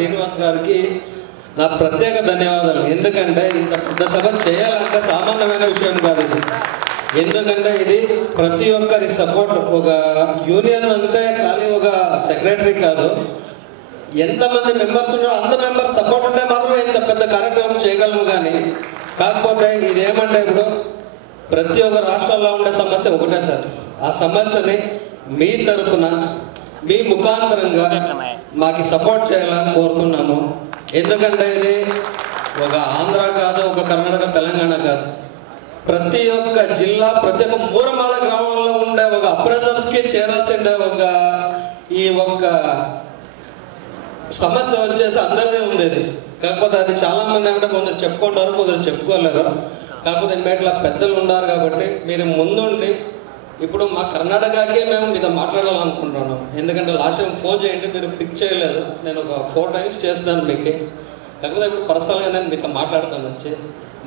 శ్రీనివాస్ గారికి నా ప్రత్యేక ధన్యవాదాలు. ఎందుకంటే ఇంత పెద్ద సభ చేయాలంటే సామాన్యమైన విషయం కాదు ఇది. ఎందుకంటే ఇది ప్రతి ఒక్కరి సపోర్ట్. ఒక యూనియన్ అంటే ఖాళీ ఒక సెక్రటరీ కాదు, ఎంతమంది మెంబర్స్ ఉన్నారో అంత మెంబర్స్ సపోర్ట్ ఉంటే మాత్రమే ఇంత పెద్ద కార్యక్రమం చేయగలము. కానీ కాకపోతే ఇది ఏమంటే ఇప్పుడు ప్రతి ఒక్క రాష్ట్రాల్లో ఉండే సమస్య ఒకటే సార్. ఆ సమస్యని మీ తరపున మీ ముఖాంతరంగా మాకు సపోర్ట్ చేయాలని కోరుతున్నాము. ఎందుకంటే ఇది ఒక ఆంధ్ర కాదు, ఒక కర్ణాటక తెలంగాణ కాదు, ప్రతి ఒక్క జిల్లా ప్రతి ఒక్క మూరమాల గ్రామంలో ఉండే ఒక అప్రైజర్స్కి చేరాల్సిండే ఈ ఒక్క సమస్య వచ్చేసి అందరిదే ఉండేది. కాకపోతే అది చాలామంది అంటే కొందరు చెప్పుకుంటారు, కొందరు చెప్పుకోలేరు. కాకపోతే ఇట్లా పెద్దలు ఉన్నారు కాబట్టి మీరు ముందుండి ఇప్పుడు మా కర్ణాటకకే మేము మీతో మాట్లాడాలనుకుంటున్నాం. ఎందుకంటే లాస్ట్ టైం ఫోన్ చేయండి, మీరు పిక్ చేయలేదు. నేను ఒక 4 times చేస్తున్నాను మీకు. కాకపోతే ఇప్పుడు పర్సనల్గా నేను మీతో మాట్లాడతాను వచ్చి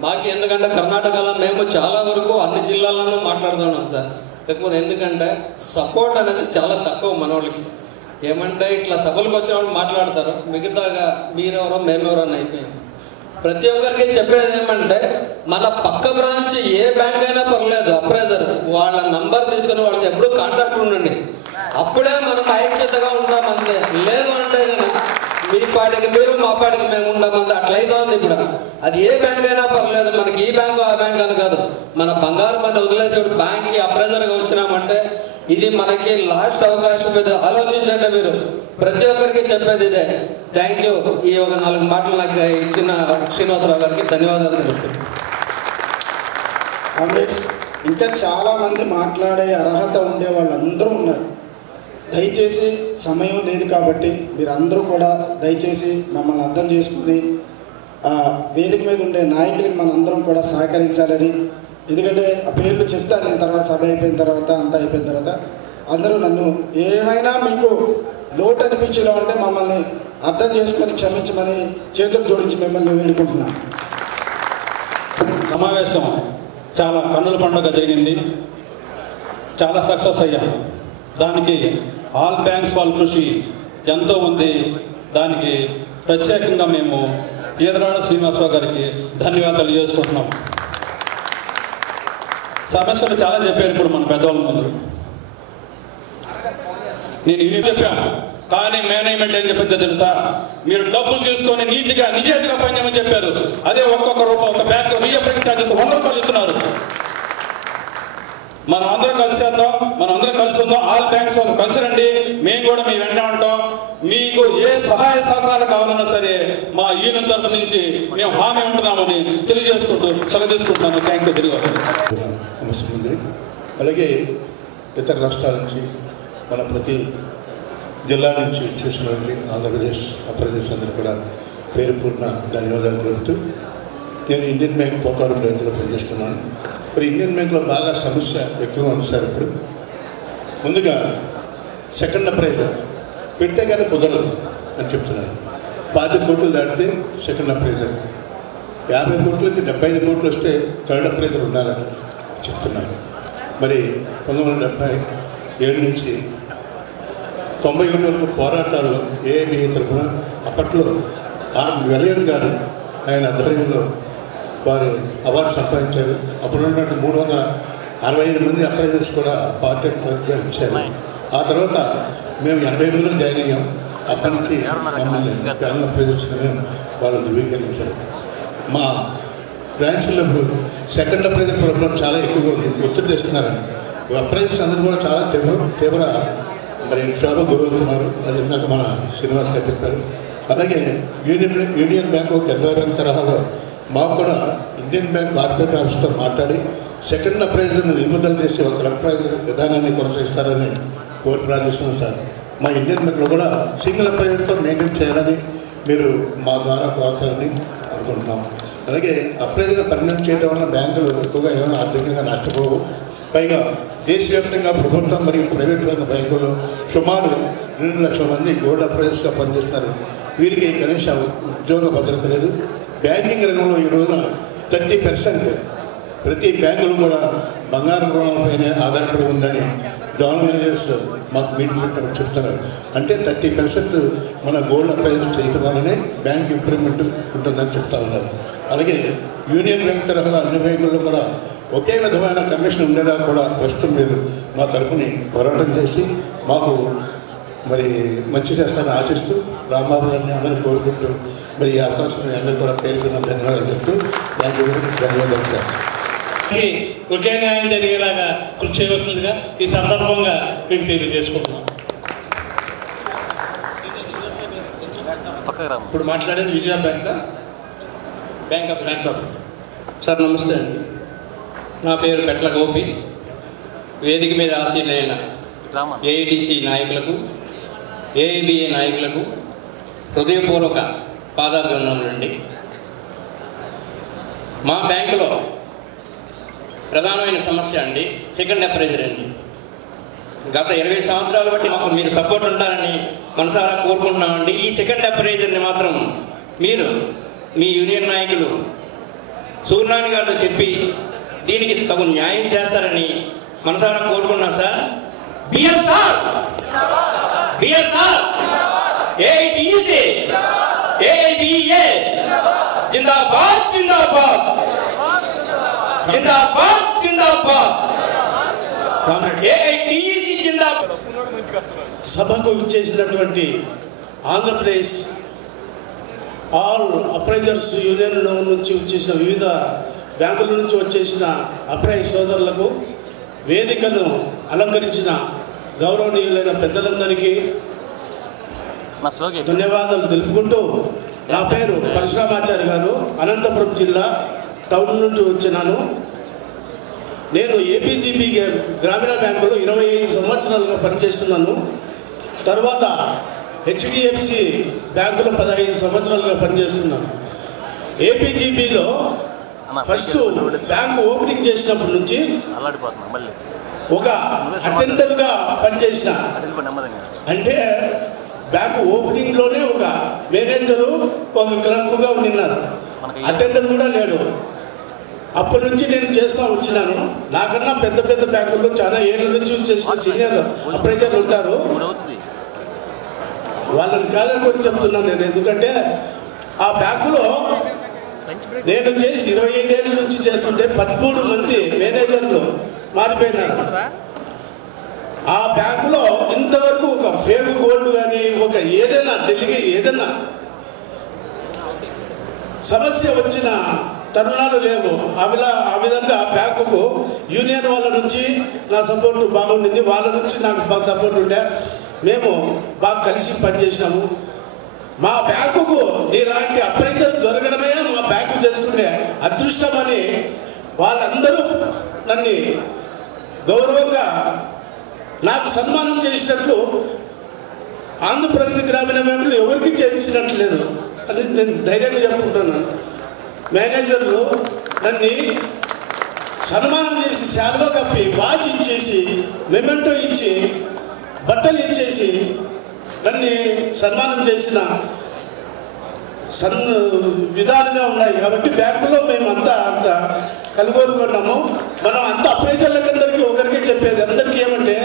మాకు. ఎందుకంటే కర్ణాటకలో మేము చాలా వరకు అన్ని జిల్లాల్లోనూ మాట్లాడుతున్నాం సార్. కాకపోతే ఎందుకంటే సపోర్ట్ అనేది చాలా తక్కువ మన వాళ్ళకి. ఏమంటే ఇట్లా సభలకు వచ్చిన వాళ్ళు మాట్లాడతారు, మిగతాగా మీరెవరో మేమెవరో అని అయిపోయింది. ప్రతి ఒక్కరికి చెప్పేది ఏమంటే మన పక్క బ్రాంచ్ ఏ బ్యాంక్ అయినా పర్లేదు, అప్రైజర్ వాళ్ళ నంబర్ తీసుకుని వాళ్ళకి ఎప్పుడు కాంటాక్ట్ ఉండండి. అప్పుడే మనం ఐక్యతగా ఉంటాం అంతే. లేదు అంటే మీ పాటికి మీరు మా పాటికి మేము ఉండమంది అట్లయితే ఉంది. ఇప్పుడు అది ఏ బ్యాంక్ అయినా పర్లేదు, మనకి ఈ బ్యాంకు ఆ బ్యాంక్ అని కాదు. మన బంగారు మన వదిలేసేప్పుడు బ్యాంక్కి అప్రైజర్గా వచ్చినామంటే ఇది మనకి లాస్ట్ అవకాశం. ఇది ఆలోచించండి మీరు. ప్రతి ఒక్కరికి చెప్పేది ఇదే. Thank you. ఈ ఒక 4 మాటలు నాకు ఇచ్చిన శ్రీనివాసరావు గారికి ధన్యవాదాలు తెలుపుతున్నాను. కామ్రేడ్స్, ఇంకా చాలామంది మాట్లాడే అర్హత ఉండే వాళ్ళందరూ ఉన్నారు. దయచేసి సమయం లేదు కాబట్టి మీరందరూ కూడా దయచేసి మమ్మల్ని అర్థం చేసుకుని వేదిక మీద ఉండే నాయకులకి మనందరం కూడా సహకరించాలని. ఎందుకంటే ఆ పేర్లు చెప్తాను నేను తర్వాత, సభ అయిపోయిన తర్వాత అంతా అయిపోయిన తర్వాత. అందరూ నన్ను ఏమైనా మీకు లోటు అనిపించేలా ఉంటే మమ్మల్ని అర్థం చేసుకొని క్షమించమని చేతులు జోడించి మిమ్మల్ని వేడుకుంటున్నాను. సమావేశం చాలా కన్నుల పండుగ జరిగింది, చాలా సక్సెస్ అయ్యాం. దానికి ఆల్ బ్యాంక్స్ వాళ్ళ కృషి ఎంతో ఉంది. దానికి ప్రత్యేకంగా మేము ఈదరాడ శ్రీనివాసరావు గారికి ధన్యవాదాలు చేసుకుంటున్నాం. సమస్యలు చాలా చెప్పారు ఇప్పుడు మన పెద్దవాళ్ళ ముందు. నేను ఇది చెప్పాను, కానీ మేనేజ్మెంట్ ఏం చెప్పిందో తెలుసా? మీరు డబ్బులు తీసుకొని నీతిగా నిజాయితీగా పనిచేయమని చెప్పారు. అదే ఒక్కొక్క రూపాయి ఒక బ్యాంకు రీఅప్లింగ్ ఛార్జెస్ 100 రూపాయలు ఇస్తున్నారు. మనం అందరం కలిసేద్దాం, మనం అందరం కలిసి ఉందాం. ఆల్ బ్యాంక్స్ వాళ్ళు కలిసి రండి, మేము కూడా మీ వెంట ఉంటాం. మీకు ఏ సహాయ సహకారాలు కావాలన్నా సరే మా యూనియన్ తరఫు నుంచి మేము హామీ ఉంటున్నామని తెలియజేసుకుంటూ సెలవు తీసుకుంటున్నాను. Thank you. తిరిగి నమస్తే. అలాగే ఇతర రాష్ట్రాల నుంచి మన ప్రతి జిల్లా నుంచి వచ్చేసినటువంటి ఆంధ్రప్రదేశ్ అప్రదేశ్ అందరూ కూడా పేరుపూర్ణ ధన్యవాదాలు తెలుపుతూ, నేను ఇండియన్ బ్యాంక్ పోతారం బ్రాంచ్లో పనిచేస్తున్నాను. మరి ఇండియన్ బ్యాంక్లో బాగా సమస్య ఎక్కువ ఉంది సార్. ఇప్పుడు ముందుగా సెకండ్ అప్రైజర్ పెడితే కానీ కుదరదు అని చెప్తున్నారు. 50 కోట్లు దాటితే సెకండ్ అప్రైజర్, 50 కోట్లు నుంచి 75 కోట్లు వస్తే థర్డ్ అప్రైజర్ ఉండాలని చెప్తున్నారు. మరి 1977 నుంచి 97 వరకు పోరాటాల్లో ఏఐబిఐ తరఫున అప్పట్లో వెలయన్ గారు ఆయన ఆధ్వర్యంలో వారు అవార్డు సంపాదించారు. అప్పుడు ఉన్నట్టు 365 మంది అప్రైజర్స్ కూడా పార్ట్ టైం వర్క్గా ఇచ్చారు. ఆ తర్వాత మేము 88లో జాయిన్ అయ్యాం. అప్పటి నుంచి మమ్మల్ని ప్యానల్ అప్రైజర్స్గా వాళ్ళు ధృవీకరించారు. మా బ్రాంచ్లో ఇప్పుడు సెకండ్ అప్రైజర్ ప్రాబ్లం చాలా ఎక్కువగా ఉంది, ఒత్తిడి తెస్తున్నారని. అప్రైజర్స్ అందరూ కూడా చాలా తీవ్ర మరి క్షోభ గురవుతున్నారు. అది ఇందాక మన శ్రీనివాస్ గారు చెప్పారు. అలాగే యూనియన్ బ్యాంకు కెనరా బ్యాంక్ తరహాలో మాకు కూడా ఇండియన్ బ్యాంక్ కార్పొరేట్ ఆఫీస్తో మాట్లాడి సెకండ్ అప్రైజర్ని నిలుపుదల చేసి ఒక అప్రైజర్ విధానాన్ని కొనసాగిస్తారని కోరి ప్రార్థిస్తున్నాం సార్. మా ఇండియన్ బ్యాంక్లో కూడా సింగిల్ అప్రైజర్తో మెయింటైన్ చేయాలని మీరు మా ద్వారా కోరుతారని అనుకుంటున్నాం. అలాగే అప్రైజర్ని పర్మనెంట్ చేయడం వల్ల బ్యాంకులు ఎక్కువగా ఏమైనా ఆర్థికంగా నష్టపోవు. పైగా దేశవ్యాప్తంగా ప్రభుత్వం మరియు ప్రైవేట్ రంగ బ్యాంకుల్లో సుమారు 2 లక్షల మంది గోల్డ్ అప్రైజర్స్గా పనిచేస్తున్నారు. వీరికి కనీస ఉద్యోగ భద్రత లేదు. బ్యాంకింగ్ రంగంలో ఈ రోజున 30% ప్రతి బ్యాంకులు కూడా బంగారు రుణాలపైనే ఆధారపడి ఉందని జోనల్ మేనేజర్స్ మాకు మీటింగ్ పెట్టినప్పుడు చెప్తున్నారు. అంటే 30% మన గోల్డ్ అప్లైన్స్ చేయటం వల్లనే బ్యాంక్ ఇంప్రూవ్మెంట్ ఉంటుందని చెప్తా ఉన్నారు. అలాగే యూనియన్ బ్యాంక్ తరహాలో అన్ని బ్యాంకుల్లో కూడా ఒకే విధమైన కమిషన్ ఉండేలా కూడా ప్రస్తుతం మీరు మా తరపుని పోరాటం చేసి మాకు మరి మంచి చేస్తారని ఆశిస్తూ రాంబాబు గారిని అందరూ కోరుకుంటూ మరి ఈ అవకాశం అందరూ కూడా పేరుకున్న ధన్యవాదాలు చెప్తూ ధన్యవాదాలు సార్. ఒకే న్యాయం జరిగేలాగా కృషి చేయవలసిందిగా ఈ సందర్భంగా మీకు తెలియజేసుకుంటున్నాం. ఇప్పుడు మాట్లాడేది విజయ బ్యాంక్ ఆఫ్ సార్ నమస్తే అండి. నా పేరు పెట్ల గోపి. వేదిక మీద ఆశీలైన ఏఐటీసీ నాయకులకు, ఏఐబిఏ నాయకులకు హృదయపూర్వక పాదాభివందనలండి. మా బ్యాంకులో ప్రధానమైన సమస్య అండి సెకండ్ అప్రైజర్ అండి. గత 20 సంవత్సరాలు బట్టి మాకు మీరు సపోర్ట్ ఉంటారని మనసారా కోరుకుంటున్నామండి. ఈ సెకండ్ అప్రైజర్ని మాత్రం మీరు మీ యూనియన్ నాయకులు సూర్యనారాయణ గారితో చెప్పి దీనికి తగు న్యాయం చేస్తారని మనసారా కోరుకున్నాం సార్. బిఎస్ఆర్ ఏఐటీసీ ఏఐబిఏ జిందాబాద్ జిందాబాద్ జిందాబాద్ జిందాబాద్ ఏఐటీసీ జిందాబాద్. సభకు ఇచ్చేసినటువంటి ఆంధ్రప్రదేశ్ ఆల్ అప్రైజర్స్ యూనియన్లో నుంచి వచ్చేసిన వివిధ బ్యాంకుల నుంచి వచ్చేసిన అప్రైజ్ సోదరులకు, వేదికను అలంకరించిన గౌరవనీయులైన పెద్దలందరికీ ధన్యవాదాలు తెలుపుకుంటూ, నా పేరు పరశురామాచారి గారు, అనంతపురం జిల్లా టౌన్ నుండి వచ్చినాను. నేను ఏపీజీబీ గ్రామీణ బ్యాంకులో 25 సంవత్సరాలుగా పనిచేస్తున్నాను. తర్వాత హెచ్డిఎఫ్సి బ్యాంకులో 15 సంవత్సరాలుగా పనిచేస్తున్నాను. ఏపీజీబీలో ఫస్ట్ బ్యాంకు ఓపెనింగ్ చేసినప్పటి నుంచి ఒక అటెండర్గా పనిచేసిన, అంటే బ్యాంకు ఓపెనింగ్లోనే ఒక మేనేజరు ఒక క్లర్క్గా ఉన్నారు, అటెండర్ కూడా లేడు. అప్పటి నుంచి నేను చేస్తూ వచ్చినాను. నాకన్నా పెద్ద పెద్ద బ్యాంకుల్లో చాలా ఏళ్ళ నుంచి చేసిన సీనియర్ అప్రైజర్లు ఉంటారు, వాళ్ళని కాదని చెప్తున్నాను నేను. ఎందుకంటే ఆ బ్యాంకులో నేను చేసి 25 ఏళ్ళ నుంచి చేస్తుంటే 13 మంది మేనేజర్లు మారిపోయినారు. ఆ బ్యాంకులో ఇంతవరకు ఒక ఫేక్ గోల్డ్ కానీ ఒక ఏదైనా ఢిల్లీకి ఏదైనా సమస్య వచ్చిన తరుణాలు లేవు. ఆ విధంగా బ్యాంకుకు యూనియన్ వాళ్ళ నుంచి నా సపోర్టు బాగుండింది, వాళ్ళ నుంచి నాకు బాగా సపోర్ట్ ఉండే. మేము బాగా కలిసి పనిచేసినాము. మా బ్యాంకుకు ఇలాంటి అప్రైజర్ దొరకడమే మా బ్యాంకు చేసుకునే అదృష్టం అని వాళ్ళందరూ నన్ను గౌరవంగా నాకు సన్మానం చేసినట్లు ఆంధ్రప్రదేశ్ గ్రామీణ బ్యాంకులు ఎవరికి చేసినట్లు లేదు అని నేను ధైర్యంగా చెప్పుకుంటున్నాను. మేనేజర్లు నన్ను సన్మానం చేసి శాలువా కప్పి వాచ్ ఇచ్చేసి మెమెంటో ఇచ్చి బట్టలు ఇచ్చేసి నన్ను సన్మానం చేసిన విధాలుగా ఉన్నాయి. కాబట్టి బ్యాంకులో మేము అంత కలుగొరుకున్నాము. మనం అంత అప్రైజర్లకి ఒకరికే చెప్పేది అందరికీ ఏమంటే,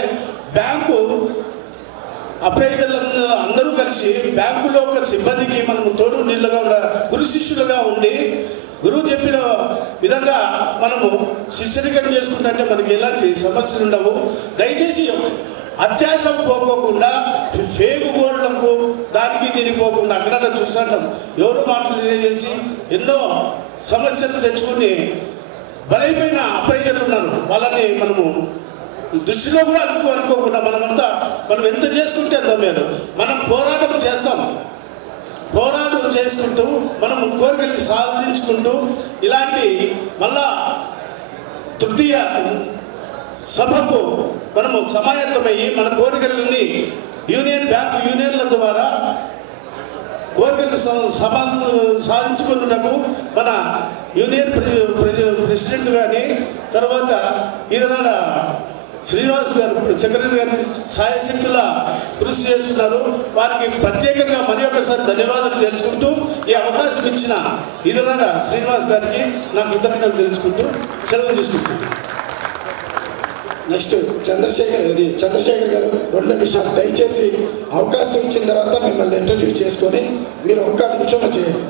బ్యాంకు అప్రైజర్లు అందరూ కలిసి బ్యాంకులో ఒక సిబ్బందికి మనము తోడు నీళ్ళుగా గురు శిష్యులుగా ఉండి గురువు చెప్పిన విధంగా మనము శిష్యరికం చేసుకుంటే మనకి ఎలాంటి సమస్యలు ఉండవు. దయచేసి అత్యాశం పోకోకుండా ఫేక్ గోల్డ్లకు దానికి దీనికి పోకుండా అక్కడ చూస్తాం ఎవరు మాటలు చేసి ఎన్నో సమస్యలు తెచ్చుకుని బలైపోయిన అప్రైజర్లు ఉన్నారు. వాళ్ళని మనము దృష్టిలో కూడా అనుకోకుండా మనం ఎంత చేసుకుంటే అంత మేలు. మనం పోరాటం చేస్తాం, పోరాటం చేసుకుంటూ మనం కోరికలు సాధించుకుంటూ ఇలాంటి మళ్ళా తృతీయ సభకు మనము సమాయత్తమయ్యి మన కోరికలని యూనియన్ల ద్వారా కోరికలు సాధించుకున్నటకు మన యూనియన్ ప్రెసిడెంట్ కానీ తర్వాత ఇతర శ్రీనివాస్ గారు సెక్రటరీ గారిని సాయశక్తుల కృషి చేస్తున్నారు. వారికి ప్రత్యేకంగా మరి ఒకసారి ధన్యవాదాలు తెలుసుకుంటూ ఈ అవకాశం ఇచ్చిన ఇతర శ్రీనివాస్ గారికి నా కృతజ్ఞతలు తెలుసుకుంటూ సెలవు తీసుకుంటున్నాను. నెక్స్ట్ చంద్రశేఖర్ గారు 2 నిమిషాలు దయచేసి అవకాశం ఇచ్చిన తర్వాత మిమ్మల్ని ఇంట్రడ్యూస్ చేసుకొని మీరు 1 నిమిషంలో చేయండి.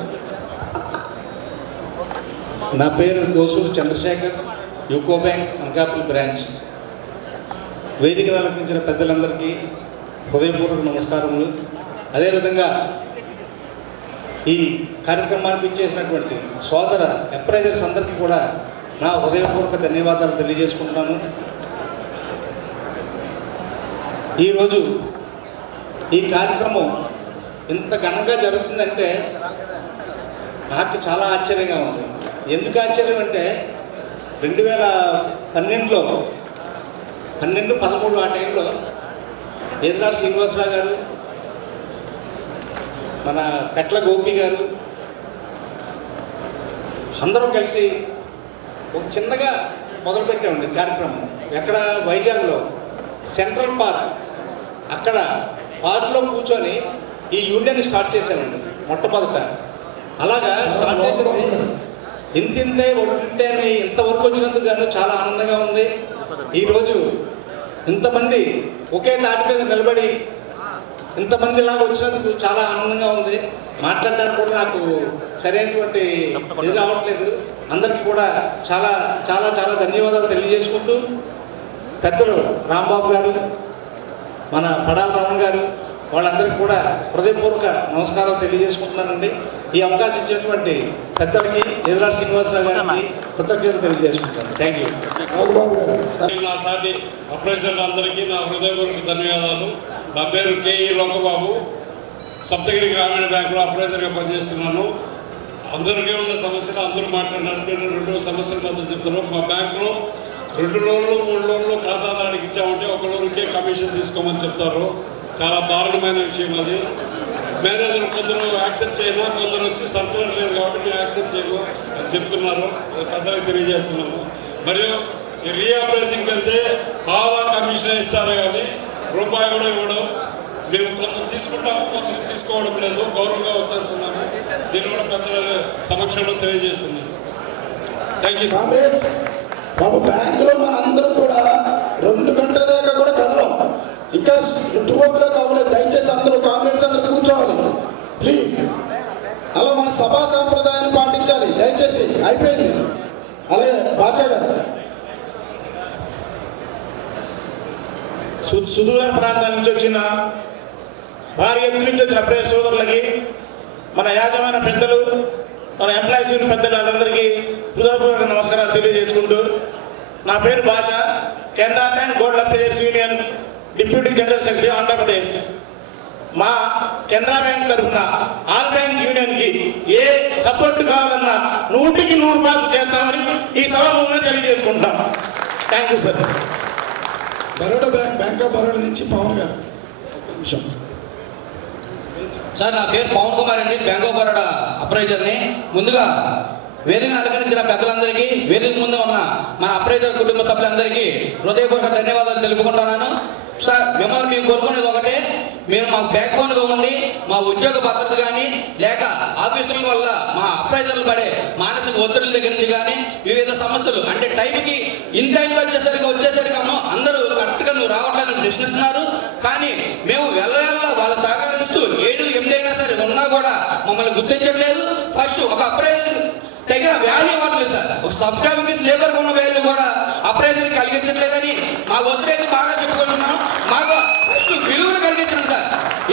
నా పేరు Dosuru Chandrasekhar, UCO bank Anakapalli branch. వేదికను అలంకరించిన పెద్దలందరికీ హృదయపూర్వక నమస్కారములు. అదేవిధంగా ఈ కార్యక్రమానికి ఇచ్చేసినటువంటి సోదర అప్రైజర్స్ అందరికీ కూడా నా హృదయపూర్వక ధన్యవాదాలు తెలియజేసుకుంటున్నాను. ఈరోజు ఈ కార్యక్రమం ఇంత ఘనంగా జరుగుతుందంటే నాకు చాలా ఆశ్చర్యంగా ఉంది. ఎందుకు ఆశ్చర్యం అంటే 2012లో 12-13 ఆ టైంలో ఏదినాడు శ్రీనివాసరావు గారు, మన పెట్ల గోపి గారు అందరూ కలిసి ఒక చిన్నగా మొదలుపెట్టామండి కార్యక్రమం. ఎక్కడ వైజాగ్లో సెంట్రల్ పార్క్, అక్కడ పార్క్లో కూర్చొని ఈ యూనియన్ స్టార్ట్ చేశామండి మొట్టమొదట. అలాగా స్టార్ట్ చేసింది ఇంతే అని ఇంతవరకు వచ్చినందుకు గాను చాలా ఆనందంగా ఉంది. ఈరోజు ఇంతమంది ఒకే తాటి మీద నిలబడి ఇంతమంది ఇలాగ వచ్చినందుకు చాలా ఆనందంగా ఉంది. మాట్లాడడానికి కూడా నాకు సరైనటువంటి ఇది రావట్లేదు. అందరికీ కూడా చాలా చాలా చాలా ధన్యవాదాలు తెలియజేసుకుంటూ, పెద్దలు రాంబాబు గారు, మన పడాల రామన్ గారు, వాళ్ళందరికీ కూడా హృదయపూర్వక నమస్కారాలు తెలియజేసుకుంటున్నానండి. ఈ అవకాశం ఇచ్చినటువంటి పెద్దలకి ఎదురాడు శ్రీనివాసరావు గారికి కృతజ్ఞతలు తెలియజేసుకుంటాను. Thank you. నా సాటి అప్రైజర్లు అందరికీ నా హృదయపూర్వక ధన్యవాదాలు. నా పేరు కేఈ లోకబాబు, సప్తగిరి గ్రామీణ బ్యాంకులో అప్రైజర్గా పనిచేస్తున్నాను. అందరికీ ఉన్న సమస్యలు అందరూ మాట్లాడినారు. నేను 2 సమస్యల మధ్య చెప్తున్నాను. మా బ్యాంకులో 2 లోన్లు 3 లోన్లు ఖాతాదారునికి ఇచ్చామంటే 1 లోన్కే కమిషన్ తీసుకోమని చెప్తారు. చాలా దారుణమైన విషయం అది. మేనేజర్ కొందరు యాక్సెప్ట్ చేయను, కొందరు వచ్చి సర్కులర్ లేదు కాబట్టి మేము యాక్సెప్ట్ చేయము అని చెప్తున్నారు. పెద్దలకు తెలియజేస్తున్నాము. మరియు ఈ రీఅప్రైజింగ్కి వెళ్తే బాగా కమిషన్ ఇస్తారు కానీ రూపాయి కూడా ఇవ్వడం. మేము కొందరు తీసుకుంటాము, కొందరు తీసుకోవడం లేదు, గౌరవంగా వచ్చేస్తున్నాము. దీన్ని కూడా పెద్దల సమక్షంలో తెలియజేస్తున్నాము. Thank you comrades. బాబు బ్యాంకులో మనందరం కూడా 2 గంటల దాకా కూడా కదలం. ఇంకా 2 o'clock అవ్వలేదు. దయచేసి అందరూ కామ్రేడ్స్ అందరూ కూర్చోవాలి ప్లీజ్. అలా మన సభా సాంప్రదాయాన్ని పాటించాలి దయచేసి. అయిపోయింది. అలాగే భాషా గారు. సుదూర ప్రాంతాల నుంచి వచ్చిన భారీ ఎత్తు నుంచి వచ్చిన ప్రియ సోదరులకి, మన యాజమాన్య పెద్దలు, మన ఎంప్లాయీస్ యూనియన్ పెద్దలు అందరికీ హృదయపూర్వక నమస్కారాలు తెలియజేసుకుంటూ, నా పేరు భాష, Canara bank gold appraisers union deputy general secretary Andhra Pradesh. మా కెనరా బ్యాంక్ తరఫున ఆల్ బ్యాంక్ యూనియన్కి ఏ సపోర్ట్ కావాలన్నా 100కి 100 చేస్తామని ఈ సభాముఖంగా తెలియజేసుకుంటాం. Thank you sir. Baroda bank of Baroda నుంచి పవన్ గారు. సార్, నా పేరు పవన్ కుమార్ అండి, బ్యాంక్ ఆఫ్ బరోడా అప్రైజర్ని. ముందుగా వేదికను అలంకరించిన పెద్దలందరికీ, వేదిక ముందు ఉన్న మన అప్రైజర్ కుటుంబ సభ్యులందరికీ హృదయపూర్వక ధన్యవాదాలు తెలుపుకుంటున్నాను. సార్, మిమ్మల్ని మేము కోరుకునేది ఒకటే, మీరు మాకు బ్యాక్ బోన్గా ఉండి మా ఉద్యోగ భద్రత కానీ లేక ఆఫీసుల వల్ల మా అప్రైజర్లు పడే మానసిక ఒత్తిడి దగ్గర నుంచి కానీ వివిధ సమస్యలు అంటే టైంకి ఇన్ టైంగా వచ్చేసరికి అందరూ కరెక్ట్గా నువ్వు రావట్లేదని ప్రశ్నిస్తున్నారు. కానీ మేము వెళ్ళ వాళ్ళ సహకరిస్తూ 7-8 అయినా సరే ఉన్నా కూడా మమ్మల్ని గుర్తించట్లేదు. ఫస్ట్ ఒక అప్రైజర్ తగిన వాల్యూ ఇవ్వట్లేదు సార్. ఒక సబ్స్క్రైబర్కి లేబర్గా ఉన్న వాల్యూ కూడా అప్రైజర్కి కలిగించట్లేదని మా ఒత్తిడి బాగా చెప్పుకుంటున్నాను. మాకు ఫస్ట్ విలువను కలిగించండి సార్.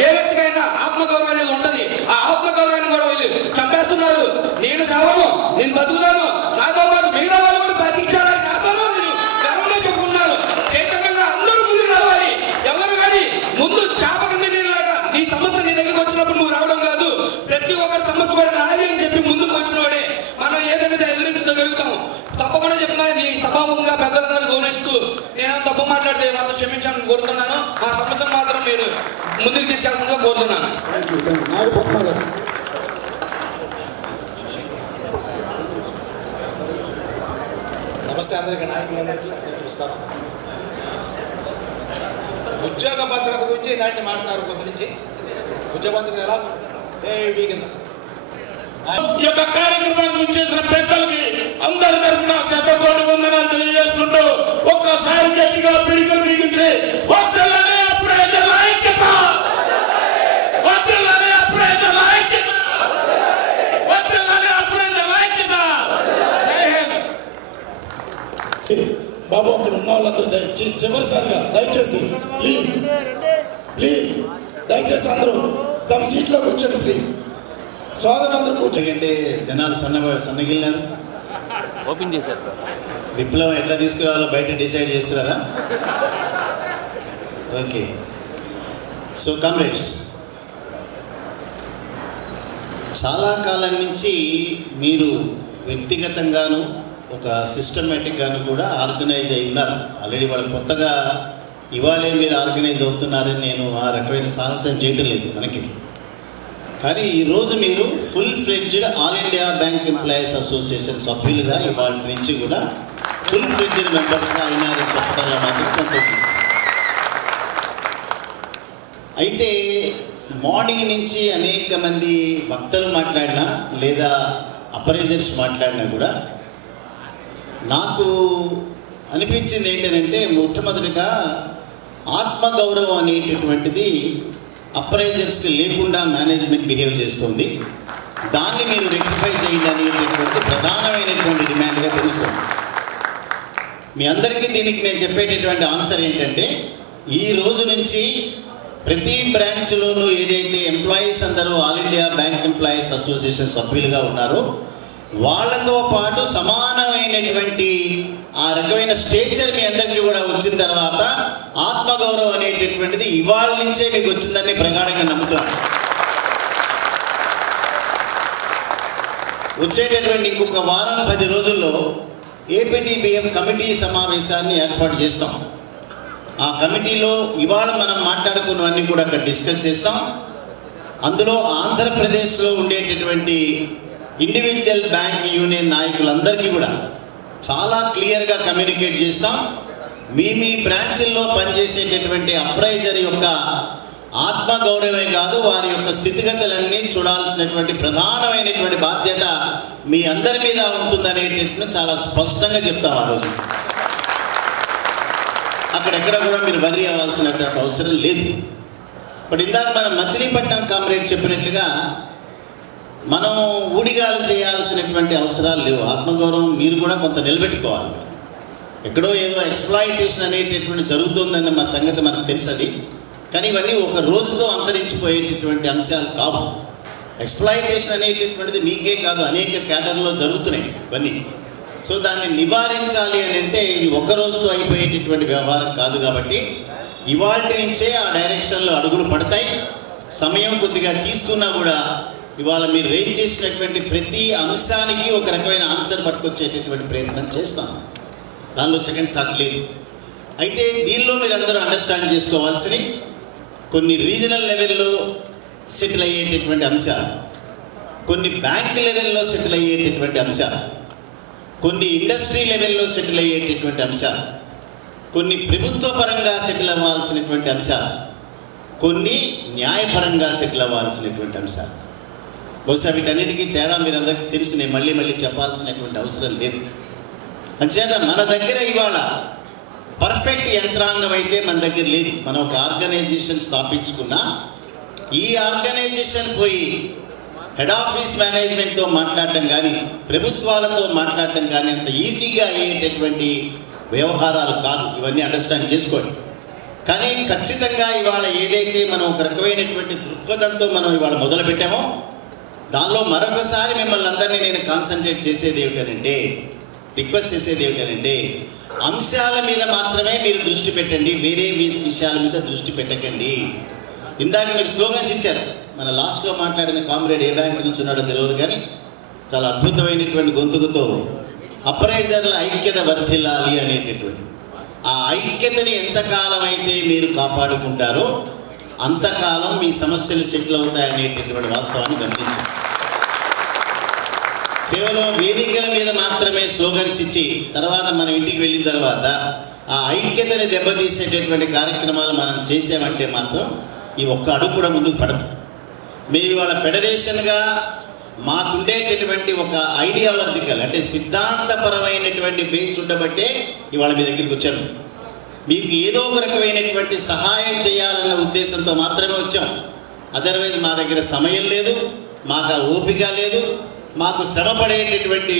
ఏ వ్యక్తికైనా ఆత్మగౌరవం అనేది ఉంటుంది. ఆ ఆత్మగౌరవాన్ని కూడా వీళ్ళు చంపేస్తున్నారు. నేను చావను, నేను బతుకుతాను, నాతో పాటు మిగతా వాళ్ళు కూడా బతికించాలని చేస్తాను నేను గర్వంగా చెప్పుకున్నాను. చైతన్యంగా అందరూ ముందుకు రావాలి. ఎవరు కానీ ముందు చాప కింద నీరులాగా నీ సమస్య నీ దగ్గరికి వచ్చినప్పుడు నువ్వు రావడం కాదు. ప్రతి ఒక్కరి సమస్య కూడా నాది అని చెప్పి ముందుకు వచ్చినవాడే మనం ఏదైనా ఎదురించగలుగుతాం. తప్పకుండా చెప్తున్నాను. ఈ సభాముఖంగా పెద్దలందరూ గౌరవిస్తూ నేను తప్పు మాట్లాడితే మాత్రం క్షమించాలని కోరుతున్నాను. ఆ సమస్యను మాత్రం మీరు ముందుకు తీసుకెళ్తుందిగా కోరుతున్నాను. నమస్తే అందరికీ, నాయకులందరికీ నమస్కారం. ఉద్యోగ భద్రత గురించి దాన్ని మాట్లాడారు కొద్ది నుంచి. ఉద్యోగ భద్రత ఎలా కింద ఈ యొక్క కార్యక్రమానికి చేసిన పెద్దలకి అందరి తరఫున శతకోటి వందనాలు తెలియజేసుకుంటూ ఒక్క ఒక్కసారి గట్టిగా పిడికలు బిగించి వర్ధిల్లాలి అప్రైజర్ల ఐక్యత, వర్ధిల్లాలి అప్రైజర్ల ఐక్యత, వర్ధిల్లాలి అప్రైజర్ల ఐక్యత. జై హింద్. బాబు అక్కడ ఉన్న వాళ్ళందరూ దయచేసి చివరిసారిగా దయచేసి ప్లీజ్ ప్లీజ్ దయచేసి అందరూ తమ సీట్లో కూర్చోండి ప్లీజ్. సోదరులందరూ కూర్చోండి. జనాలు సన్నగిల్లారు, ఓపెన్ చేశారు సార్. విప్లవం ఎట్లా తీసుకురావాలో బయట డిసైడ్ చేస్తున్నారా? ఓకే. సో కామ్రేడ్స్, చాలా కాలం నుంచి మీరు వ్యక్తిగతంగాను ఒక సిస్టమేటిక్గాను కూడా ఆర్గనైజ్ అయి ఉన్నారు. ఆల్రెడీ వాళ్ళు కొత్తగా ఇవాళే మీరు ఆర్గనైజ్ అవుతున్నారని నేను ఆ రకమైన సాహసం చేయడం లేదు మనకి. కానీ ఈరోజు మీరు full fledged all India bank employees association సభ్యులుగా ఇవాళ నుంచి కూడా ఫుల్ ఫ్లెడ్జ్డ్ మెంబర్స్గా అయినారని చెప్పడంలో మాత్రం సంతోషిస్తాను. అయితే మార్నింగ్ నుంచి అనేక మంది వక్తలు మాట్లాడినా లేదా అప్రైజర్స్ మాట్లాడినా కూడా నాకు అనిపించింది ఏంటంటే, మొట్టమొదటిగా ఆత్మగౌరవం అనేటటువంటిది అప్రైజర్స్కి లేకుండా మేనేజ్మెంట్ బిహేవ్ చేస్తుంది. దాన్ని మీరు రెక్టిఫై చేయండి అనేటటువంటి ప్రధానమైనటువంటి డిమాండ్గా తెలుస్తుంది. మీ అందరికీ దీనికి నేను చెప్పేటటువంటి ఆన్సర్ ఏంటంటే, ఈ రోజు నుంచి ప్రతి బ్రాంచ్లోనూ ఏదైతే ఎంప్లాయీస్ అందరూ all India bank employees association సభ్యులుగా ఉన్నారో వాళ్ళతో పాటు సమానమైనటువంటి ఆ రకమైన స్టేచర్ మీ అందరికీ కూడా వచ్చిన తర్వాత ఆత్మగౌరవం అనేటటువంటిది ఇవాళ నుంచే మీకు వచ్చిందని ప్రగాఢంగా నమ్ముతాను. వచ్చేటటువంటి ఇంకొక వారం 10 రోజుల్లో ఏపీటీబీఎం కమిటీ సమావేశాన్ని ఏర్పాటు చేస్తాం. ఆ కమిటీలో ఇవాళ మనం మాట్లాడుకున్నవన్నీ కూడా అక్కడ డిస్కస్ చేస్తాం. అందులో ఆంధ్రప్రదేశ్లో ఉండేటటువంటి ఇండివిజువల్ బ్యాంక్ యూనియన్ నాయకులందరికీ కూడా చాలా క్లియర్గా కమ్యూనికేట్ చేస్తాం. మీ బ్రాంచ్ల్లో పనిచేసేటటువంటి అప్రైజర్ యొక్క ఆత్మగౌరవమే కాదు, వారి యొక్క స్థితిగతులన్నీ చూడాల్సినటువంటి ప్రధానమైనటువంటి బాధ్యత మీ అందరి మీద ఉంటుందనేటటువంటి చాలా స్పష్టంగా చెప్తాం. ఆ రోజు అక్కడెక్కడ కూడా మీరు బదిలీ అవ్వాల్సినటువంటి అవసరం లేదు. బట్ ఇందాక మనం మచిలీపట్నం కామ్రేడ్ చెప్పినట్లుగా మనం ఊడిగాలు చేయాల్సినటువంటి అవసరాలు లేవు. ఆత్మగౌరవం మీరు కూడా కొంత నిలబెట్టుకోవాలి. ఎక్కడో ఏదో ఎక్స్ప్లాయిటేషన్ అనేటటువంటి జరుగుతుందన్న మా సంగతి మనకు తెలుసది. కానీ ఇవన్నీ ఒక రోజుతో అంతరించిపోయేటటువంటి అంశాలు కావు. ఎక్స్ప్లాయిటేషన్ అనేటటువంటిది మీకే కాదు, అనేక క్యాడర్లో జరుగుతున్నాయి ఇవన్నీ. సో దాన్ని నివారించాలి అని అంటే ఇది ఒక రోజుతో అయిపోయేటటువంటి వ్యవహారం కాదు. కాబట్టి ఇవాల్టి నుంచే ఆ డైరెక్షన్లో అడుగులు పడతాయి. సమయం కొద్దిగా తీసుకున్నా కూడా ఇవాళ మీరు రేజ్ చేసినటువంటి ప్రతి అంశానికి ఒక రకమైన ఆన్సర్ పట్టుకొచ్చేటటువంటి ప్రయత్నం చేస్తాం. దానిలో సెకండ్ థాట్ లేదు. అయితే దీనిలో మీరు అందరూ అండర్స్టాండ్ చేసుకోవాల్సినవి కొన్ని రీజనల్ లెవెల్లో సెటిల్ అయ్యేటటువంటి అంశాలు, కొన్ని బ్యాంక్ లెవెల్లో సెటిల్ అయ్యేటటువంటి అంశాలు, కొన్ని ఇండస్ట్రీ లెవెల్లో సెటిల్ అయ్యేటటువంటి అంశాలు, కొన్ని ప్రభుత్వ పరంగా సెటిల్ అవ్వాల్సినటువంటి అంశాలు, కొన్ని న్యాయపరంగా సెటిల్ అవ్వాల్సినటువంటి అంశాలు. బహుశా వీటన్నిటికీ తేడా మీరు అందరికీ తెలుసు, నేను మళ్ళీ మళ్ళీ చెప్పాల్సినటువంటి అవసరం లేదు. అంచేత మన దగ్గర ఇవాళ పర్ఫెక్ట్ యంత్రాంగం అయితే మన దగ్గర లేదు. మనం ఒక ఆర్గనైజేషన్ స్థాపించుకున్నా ఈ ఆర్గనైజేషన్ పోయి హెడ్ ఆఫీస్ మేనేజ్మెంట్తో మాట్లాడటం కానీ ప్రభుత్వాలతో మాట్లాడటం కానీ అంత ఈజీగా అయ్యేటటువంటి వ్యవహారాలు కాదు. ఇవన్నీ అండర్స్టాండ్ చేసుకోండి. కానీ ఖచ్చితంగా ఇవాళ ఏదైతే మనం ఒక రకమైనటువంటి దృక్పథంతో మనం ఇవాళ మొదలుపెట్టామో దానిలో మరొకసారి మిమ్మల్ని అందరినీ నేను కాన్సన్ట్రేట్ చేసేది ఏమిటనంటే, రిక్వెస్ట్ చేసేది ఏమిటనంటే, అంశాల మీద మాత్రమే మీరు దృష్టి పెట్టండి, వేరే విషయాల మీద దృష్టి పెట్టకండి. ఇందాక మీరు స్లోగన్స్ ఇచ్చారు. మన లాస్ట్లో మాట్లాడిన కామ్రేడ్ ఏ బ్యాంక్ నుంచి ఉన్నాడో తెలియదు కానీ చాలా అద్భుతమైనటువంటి గొంతుకుతో అప్రైజర్ల ఐక్యత వర్ధిల్లాలి అనేటటువంటి ఆ ఐక్యతని ఎంతకాలం అయితే మీరు కాపాడుకుంటారో అంతకాలం మీ సమస్యలు సెటిల్ అవుతాయనేటటువంటి వాస్తవాన్ని గమనించారు. కేవలం వేదికల మీద మాత్రమే స్లోగన్స్ ఇచ్చి తర్వాత మన ఇంటికి వెళ్ళిన తర్వాత ఆ ఐక్యతని దెబ్బతీసేటటువంటి కార్యక్రమాలు మనం చేసామంటే మాత్రం ఈ ఒక్క అడుగు కూడా ముందుకు పడదు. మేము ఇవాళ ఫెడరేషన్గా మాకుండేటటువంటి ఒక ఐడియాలజికల్ అంటే సిద్ధాంతపరమైనటువంటి బేస్ ఉండబట్టే ఇవాళ మీ దగ్గరికి వచ్చాను. మీకు ఏదో ఒక రకమైనటువంటి సహాయం చేయాలన్న ఉద్దేశంతో మాత్రమే వచ్చాం. అదర్వైజ్ మా దగ్గర సమయం లేదు, మాకు ఆ ఓపిక లేదు, మాకు శ్రమ పడేటటువంటి